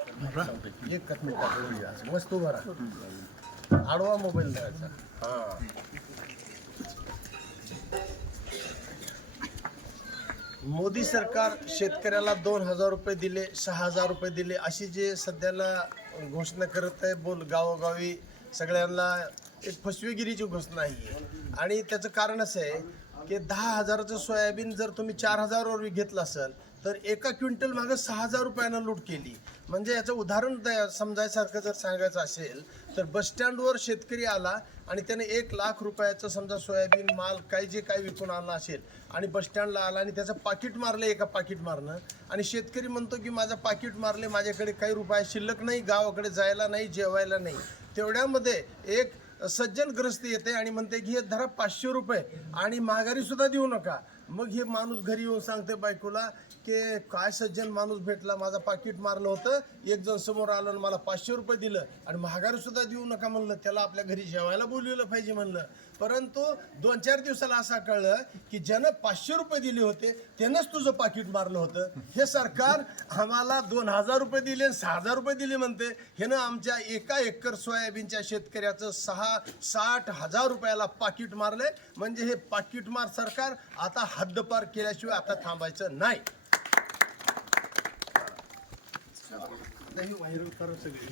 एकच मिनिट मस्त उभा राहा. आडवा मोबाईल द्यायचा. हा, मोदी सरकार शेतकऱ्याला 2,000 रुपये दिले, 6,000 रुपये दिले, अशी जे सध्याला घोषणा करत आहे. गावोगावी सगळ्यांना एक फसवेगिरीची घोषणा आहे. आणि त्याचं कारण असं आहे की 10,000चं सोयाबीन जर तुम्ही 4,000वर घेतलं असेल तर एका क्विंटल मागं 6,000 रुपयानं लूट केली. म्हणजे याचं उदाहरण समजायसारखं जर सांगायचं असेल तर बसस्टँडवर शेतकरी आला आणि त्याने 1,00,000 रुपयाचं समजा सोयाबीन माल जे काही विकून आणला असेल आणि बसस्टँडला आला आणि त्याचं पाकिट मारलं, एका पाकिट मारणं, आणि शेतकरी म्हणतो की माझं पाकिट मारले, माझ्याकडे काही रुपये शिल्लक नाही, गावाकडे जायला नाही, जेवायला नाही. तेवढ्यामध्ये एक सज्जन ग्रस्त येते आणि म्हणते की हे धरा 500 रुपये आणि माघारी सुद्धा देऊ नका. मग हे माणूस घरी येऊन सांगते बायकोला की काय सज्जन माणूस भेटला, माझं पाकिट मारलं होतं, एक जण समोर आलं आणि मला 500 रुपये दिलं आणि माघारी सुद्धा देऊ नका म्हणलं, त्याला आपल्या घरी जेवायला बोलवलं पाहिजे म्हणलं. परंतु 2-4 दिवसाला असं कळलं की ज्यानं 500 रुपये दिले होते त्यानंच तुझं पाकिट मारलं होतं. हे सरकार आम्हाला 2,000 रुपये दिले, 6,000 रुपये दिले म्हणते. ह्यानं आमच्या एका एकर सोयाबीनच्या शेतकऱ्याचं 60,000 रुपयाला पाकिट मारले. म्हणजे हे पाकिटमार सरकार आता हद्दपार केल्याशिवाय आता थांबायचं नाही. व्हायरल करा सगळे.